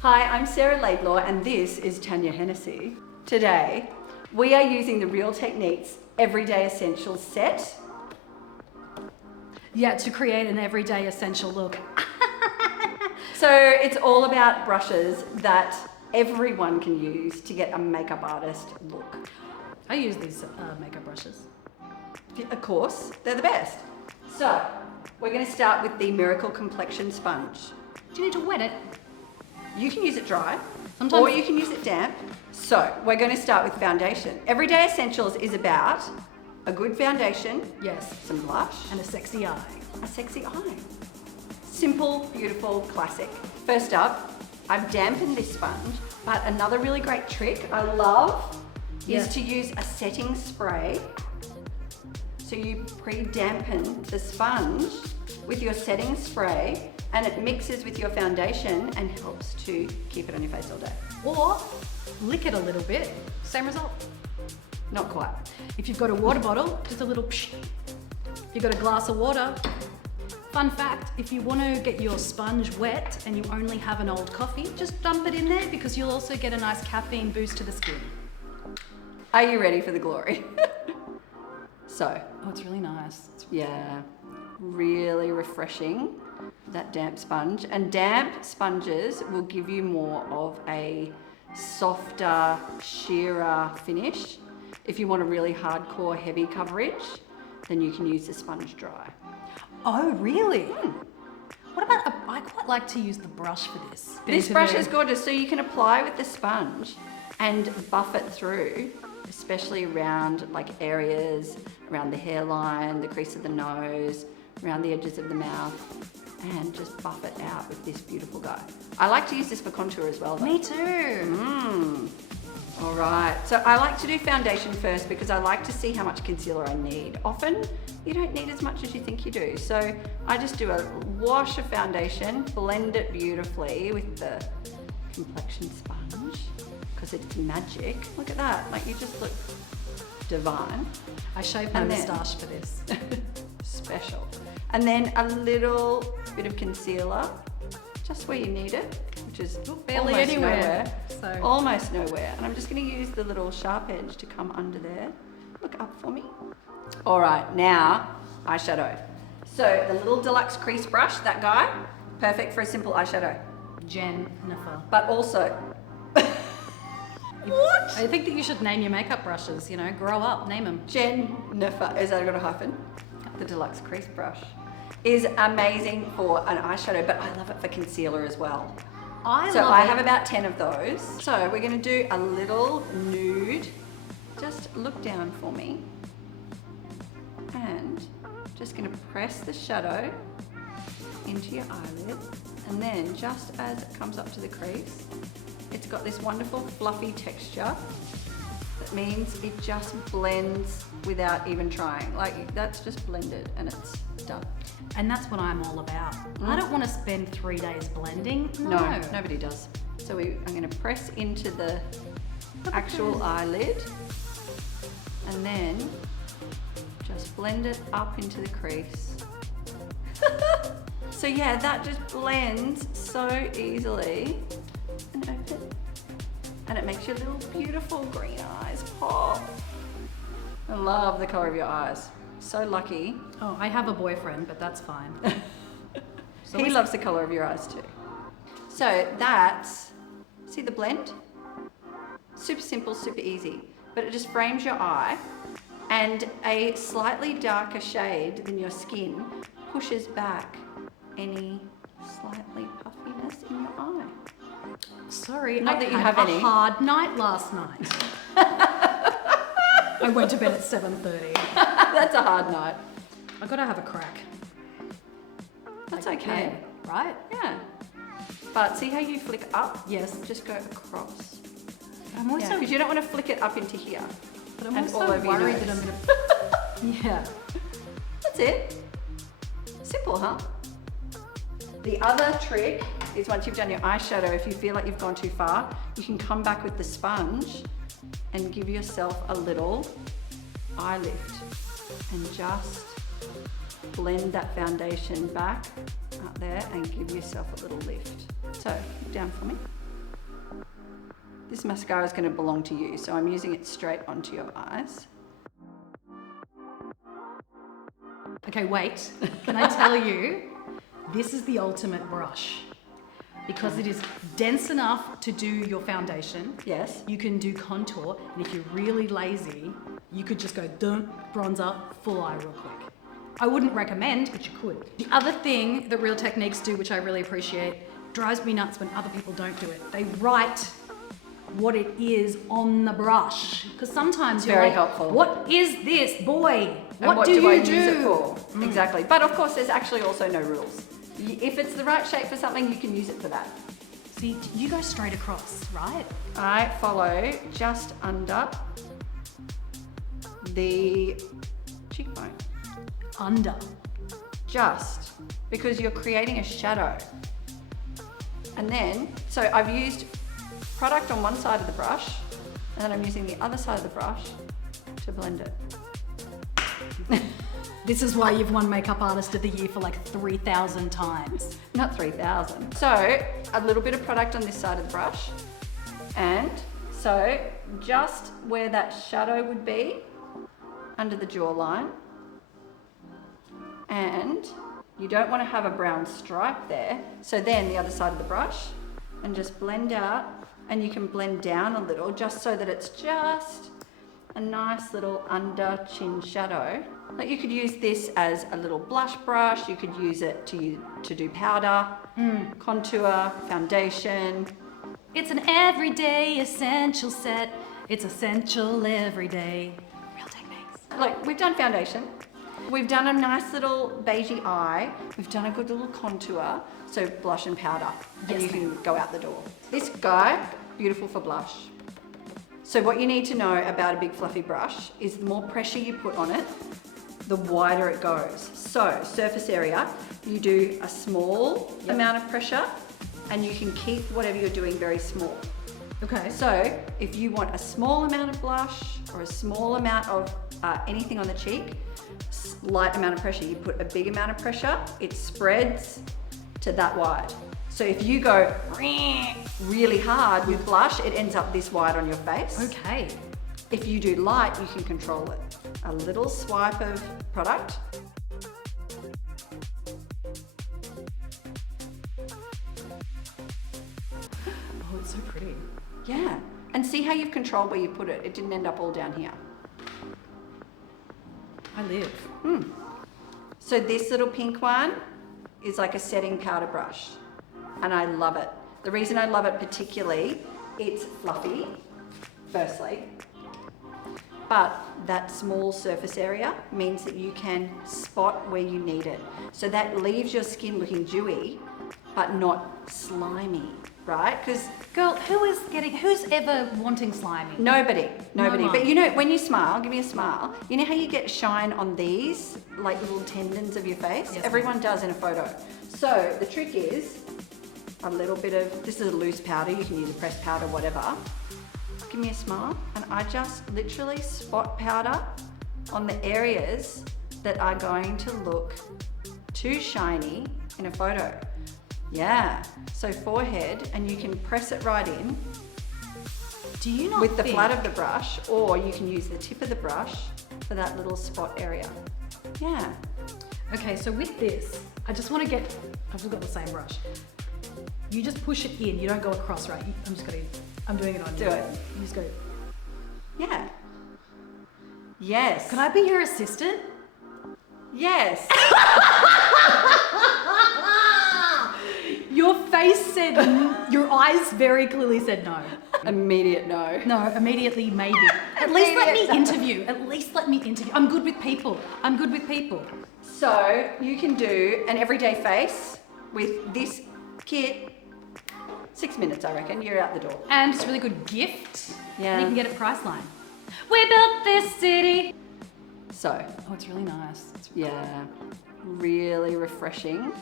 Hi, I'm Sarah Laidlaw and this is Tanya Hennessy. Today, we are using the Real Techniques Everyday Essentials set. Yeah, to create an everyday essential look. So it's all about brushes that everyone can use to get a makeup artist look. I use these makeup brushes. Of course, they're the best. So, we're going to start with the Miracle Complexion Sponge. Do you need to wet it? You can use it dry, Sometimes. or you can use it damp. So, we're going to start with foundation. Everyday Essentials is about a good foundation, Yes. some blush, And a sexy eye. a sexy eye. Simple, beautiful, classic. First up, I've dampened this sponge, but another really great trick I love is to use a setting spray. So you pre-dampen the sponge with your setting spray and it mixes with your foundation and helps to keep it on your face all day. Or lick it a little bit, same result. Not quite. If you've got a water bottle, just a little psh. If you've got a glass of water. Fun fact, if you want to get your sponge wet and you only have an old coffee, just dump it in there because you'll also get a nice caffeine boost to the skin. Are you ready for the glory? So, Oh, it's really nice. yeah, really refreshing, that damp sponge. And damp sponges will give you more of a softer, sheerer finish. If you want a really hardcore, heavy coverage, then you can use the sponge dry. Oh, really? What about, I quite like to use the brush for this. This brush is gorgeous, so you can apply with the sponge and buff it through, especially around like areas around the hairline, the crease of the nose, around the edges of the mouth, and just buff it out with this beautiful guy. I like to use this for contour as well though. Me too. All right, so I like to do foundation first because I like to see how much concealer I need. Often you don't need as much as you think you do. So I just do a wash of foundation, blend it beautifully with the Complexion Sponge because it's magic. Look at that, like you just look divine. I shaved my And then- moustache for this. Special. And then a little bit of concealer, just where you need it, which is Barely almost anywhere. nowhere. So Almost nowhere. And I'm just going to use the little sharp edge to come under there. Look up for me. All right, now eyeshadow. So the little Deluxe Crease Brush, that guy, perfect for a simple eyeshadow. Jennifer. But also, what? I think that you should name your makeup brushes, you know, grow up, name them. Jennifer, is that got a hyphen? The Deluxe Crease Brush is amazing for an eyeshadow, but I love it for concealer as well. I have about 10 of those. So we're gonna do a little nude. Just look down for me. And just gonna press the shadow into your eyelid. And then just as it comes up to the crease, it's got this wonderful fluffy texture. That means it just blends without even trying. Like that's just blended and it's done. And that's what I'm all about. I don't want to spend 3 days blending. No. Nobody does. So I'm going to press into the actual eyelid and then just blend it up into the crease. So yeah, that just blends so easily. And open. And it makes your little beautiful green eyes pop. I love the colour of your eyes. So lucky. Oh, I have a boyfriend, but that's fine. So He loves the colour of your eyes too. So that's, see the blend? Super simple, super easy, but it just frames your eye and a slightly darker shade than your skin pushes back any slightly puffiness in your eye. Sorry, Not I that you had have a any. hard night last night. I went to bed at 7:30. That's a hard night. I gotta have a crack. That's Like, okay. yeah, right? Yeah. But see how you flick up? Yes. Just go across. I'm also, Because you don't want to flick it up into here. but I'm and also all over your worried that nose. I'm gonna. Yeah. That's it. Simple, huh? The other trick is once you've done your eyeshadow, if you feel like you've gone too far, you can come back with the sponge and give yourself a little eye lift and just blend that foundation back up there and give yourself a little lift. So, look down for me. This mascara is going to belong to you, so I'm using it straight onto your eyes. Okay, wait. Can I tell you, this is the ultimate brush. Because it is dense enough to do your foundation. Yes. You can do contour, and if you're really lazy, you could just go dun, bronzer, full eye real quick. I wouldn't recommend, but you could. The other thing that Real Techniques do, which I really appreciate, drives me nuts when other people don't do it. They write what it is on the brush. Because sometimes you're very like, helpful. What is this, boy? And what do I you use it for? Exactly. But of course, there's actually also no rules. If it's the right shape for something, you can use it for that. See, you go straight across, right? I follow just under the cheekbone. Under. Just because you're creating a shadow. And then, so I've used product on one side of the brush, and then I'm using the other side of the brush to blend it. This is why you've won Makeup Artist of the Year for like 3,000 times. Not 3,000. So a little bit of product on this side of the brush. And so just where that shadow would be, under the jawline. And you don't want to have a brown stripe there. So then the other side of the brush, and just blend out, and you can blend down a little just so that it's just a nice little under chin shadow. Like you could use this as a little blush brush, you could use it to do powder, contour, foundation. It's an everyday essential set. It's essential every day. Real Techniques. Like we've done foundation, we've done a nice little beigey eye, we've done a good little contour, so blush and powder, and you can go out the door. This guy, beautiful for blush. So what you need to know about a big fluffy brush is the more pressure you put on it, the wider it goes. So surface area, you do a small amount of pressure and you can keep whatever you're doing very small. Okay. So if you want a small amount of blush or a small amount of anything on the cheek, light amount of pressure, you put a big amount of pressure, it spreads to that wide. So if you go really hard with blush, it ends up this wide on your face. Okay. If you do light, you can control it. A little swipe of product. Oh, it's so pretty. Yeah. And see how you've controlled where you put it. It didn't end up all down here. I live. So this little pink one is like a setting powder brush. And I love it. The reason I love it particularly, it's fluffy, firstly. But that small surface area means that you can spot where you need it. So that leaves your skin looking dewy, but not slimy, right? Because Girl, who's ever wanting slimy? nobody. No But you know, when you smile, give me a smile. You know how you get shine on these, like little tendons of your face? Yes, Everyone does in a photo. So the trick is a little bit of, this is a loose powder, you can use a pressed powder, whatever. Give me a smile, and I just literally spot powder on the areas that are going to look too shiny in a photo. Yeah, so forehead, and you can press it right in Do you not with the think- flat of the brush, or you can use the tip of the brush for that little spot area. Yeah. Okay, so with this, I've just got the same brush. You just push it in, you don't go across, right? I'm doing it on you. Do it. You just go. Yeah. Yes. Can I be your assistant? Yes. Your face said, your eyes very clearly said no. Immediate no. No, immediately maybe. At least let me interview. I'm good with people. So you can do an everyday face with this kit. 6 minutes, I reckon. You're out the door. And it's a really good gift. Yeah. And you can get it Priceline. We built this city. So, Oh, it's really nice. yeah, really refreshing.